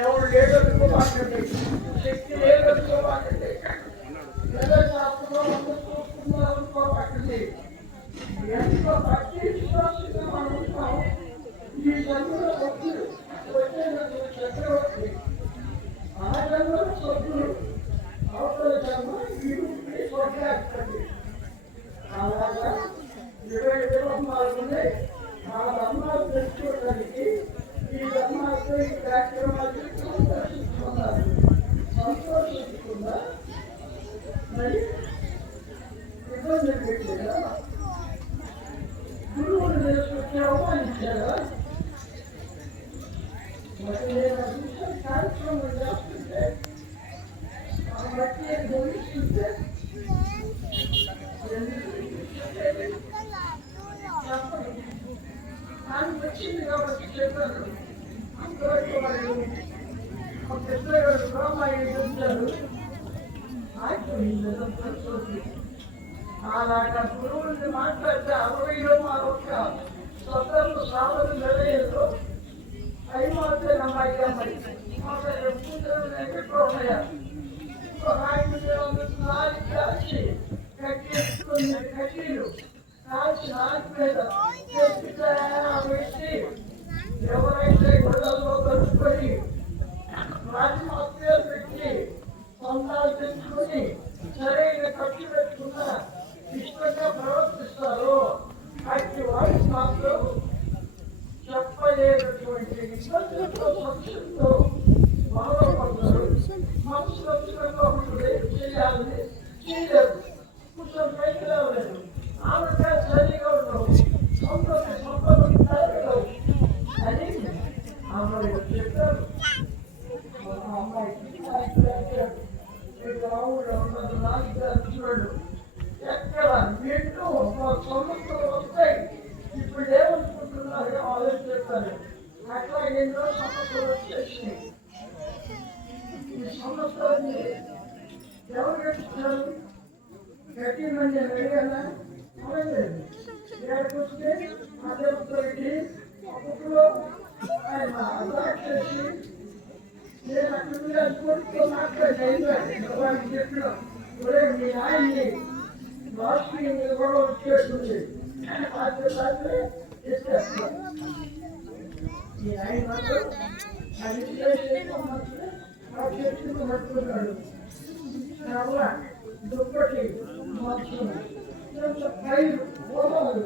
ఎవరు లేదనుకోమాకండి, శక్తి లేదనుకోమాకండి, శాస్త్రంలో చూస్తున్నారనుకోమాకండి. ఎంత భక్తి విశ్వాసంగా మనం ఉంటాం. ఈ జన్మలో భక్తులు వచ్చే చక్రవర్తి, ఆ జన్మలో సభ్యులు, అవతల జన్మ ఈ స్వర్గాధిపతి. అలాగా 20 దినోత్సవాలు ఉన్నాయి. ఆ ధర్మాలు తెలుసుకోవడానికి ఈ ధర్మాలతో ఈ కార్యక్రమాలు సంతోషిస్తున్నారు. సంతోషించకుండా మరి ఇబ్బంది పెట్టారా? గురువుని చేసుకొచ్చి అవమానించారా? మరి నేను కార్యక్రమం చేస్తుంటే ఆ బట్టి గమనిస్తుంటే ఆయన వచ్చింది కాబట్టి చెప్పారు. అంతవరకు వాళ్ళు రామాయణించారు. అలాగా గురువుల్ని మాట్లాడితే 60లో మా ఒక్క స్వతంత్ర సాధన నిలయంలో అవి మాత్రమే నమ్మాయి అమ్మాయి ఎక్కడో ఉన్నాయా కాచి కట్టేసుకుని కట్టీలు కాచి నాటి మీద పెట్టి ఎవరైతే గొడవల్లో కలుపుకొని రాజమాత్రలు పెట్టి సొంతాలు తెచ్చుకొని సరైన ఖర్చు పెట్టుకున్న ఇష్టంగా ప్రవర్తిస్తారు. అట్టి వారికి మాత్రం చెప్పలేనటువంటి ఇబ్బందులతో సమస్యలతో బాధపడతారు. మనసులో ఉంటుంది చేయాలని చేయలేరు. కొంచెం పైకి రాలేదు. ఆమె సరిగా ఉండవు. సంపద అని ఆమె చెప్పారు. అమ్మాయికి చూడండు ఎక్కడ ఎన్నో సమస్యలు వస్తాయి. ఇప్పుడు ఏమనుకుంటున్నారు ఆలోచించారు. అట్లా ఎన్నో సమస్యలు వచ్చేసినాయి. ఈ సమస్యలన్నీ ఎవరు గట్టించారు? గట్టి మంది అడిగానా? అవలేదు. ఏడుకొస్తే అదే పెట్టి అప్పట్లో ఆయన అదాక్షి నేను అక్కడ కోరికతో మాట్లాడి చెప్పిన మీ ఆయన్ని రాష్ట్రీయ కూడా వచ్చేస్తుంది మీ ఆయన మాత్రం అది చెట్టుకు పట్టుకున్నాడు. దుప్పటి మార్చుకున్నాడు. పైరు పొలాలు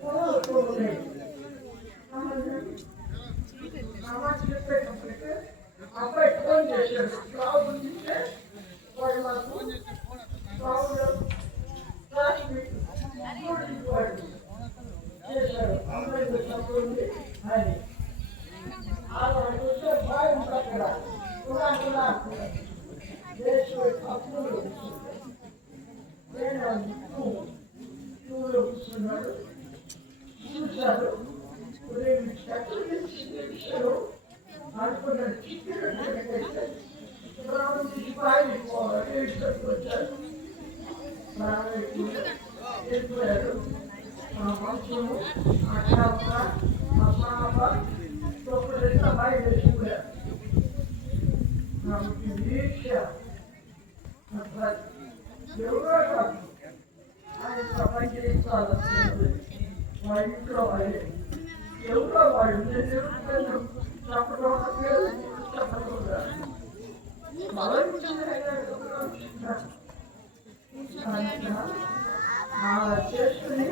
పొలాలు చెప్పేటప్పటికే అబ్బాయి ఫోన్ చేశాడు. రావు ఉంటే వాడు మాకు చేశాడు. అమ్మాయి తప్పుంది అని ఆవిడ చూస్తే బాగా అక్కడ కూడా అప్పులు కూర్చున్నాడు. చూశారు. అనుకున్నాడు. వచ్చారు. వెళ్ళిపోయారు. ఆ మంచము ఆ చేప ఆ పాప తొక్కుడంతా బయట వేసిపోయారు. నాకు దీక్ష ఎవరో కాదు ఆయన పనిచేయించాలి. మా ఇంట్లో వాళ్ళే ఎవరో వాళ్ళు నేను చెప్పడం చెప్పకుండా చేసుకుని